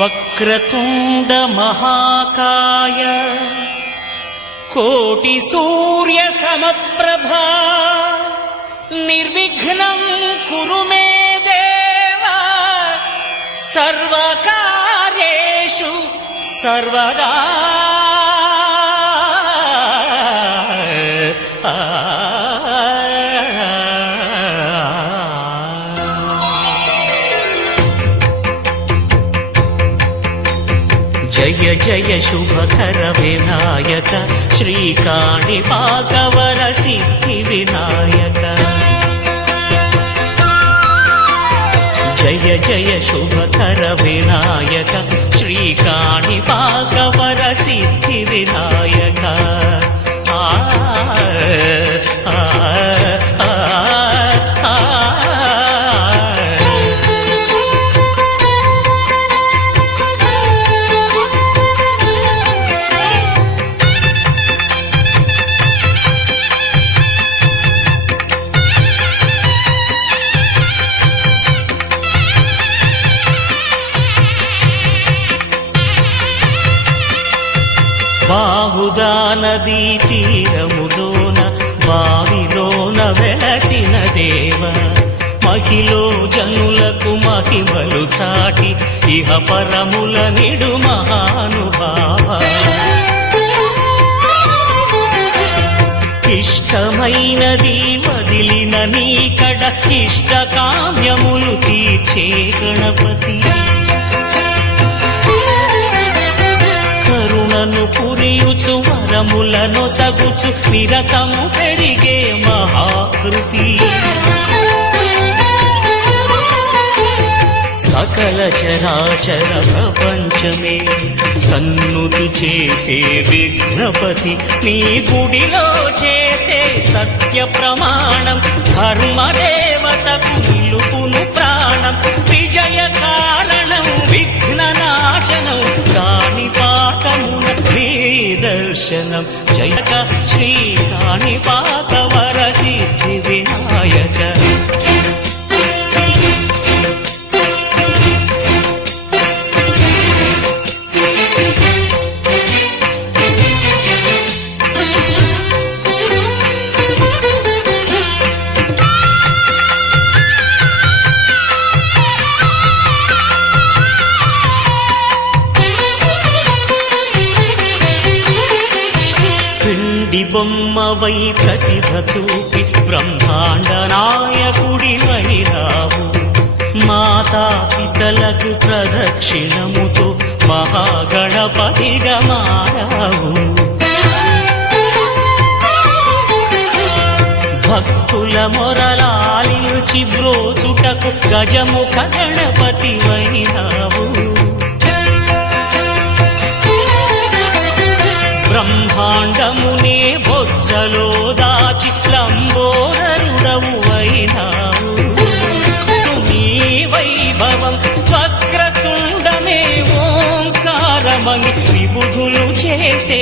వక్రతుండ మహాకాయ కోటి సూర్య సమప్రభా నిర్విఘ్నం కురు మే దేవ సర్వకార్యేషు సర్వదా. జయ జయ శుభకర వినాయక శ్రీకాణిపాకవర సిద్ధి వినాయక. జయ జయ శుభకర వినాయక శ్రీకాణిపాకవర సిద్ధి వినాయక. బాహుదా నదీ తీరములోన బావిలోన వెలసిన దేవ మహిలో జనులకు మహిమలు చాటి ఇహ పరముల నిడు మహానుభావ. ఇష్టమైనది వదిలిన నీకడ ఇష్ట కామ్యములు తీర్చే గణపతి. కరుణను పురియుచు వరములను సగుచు నిరతము పెరిగే మహాకృతి. సకల చరాచర ప్రపంచమే సన్నుతి చేసే విఘ్నపతి నీ గుడిలో చేసే సత్య ప్రమాణం ధర్మదేవతకు నిలుపును ప్రాణం. విజయ కారణం విఘ్న నాశనం కాణిపాకమున నీ దర్శనం. జయక శ్రీ కాణిపాకవర సిద్ధి వినాయక. బొమ్మవై ప్రతిభ చూపి బ్రహ్మాండ నాయకుడివై రావు. మాతా పితలకు ప్రదక్షిణముతో మహాగణపతిగా మారావు. భక్తుల మొరలాలిచి బ్రోచుటకు గజముఖ గణపతివై రావు. బ్రహ్మాండమునే బొజ్జలో దాచి లంబోదరుడవు అయినావు. నీ వైభవం వక్రతుండమే ఓంకారమని విబుధులు చేసే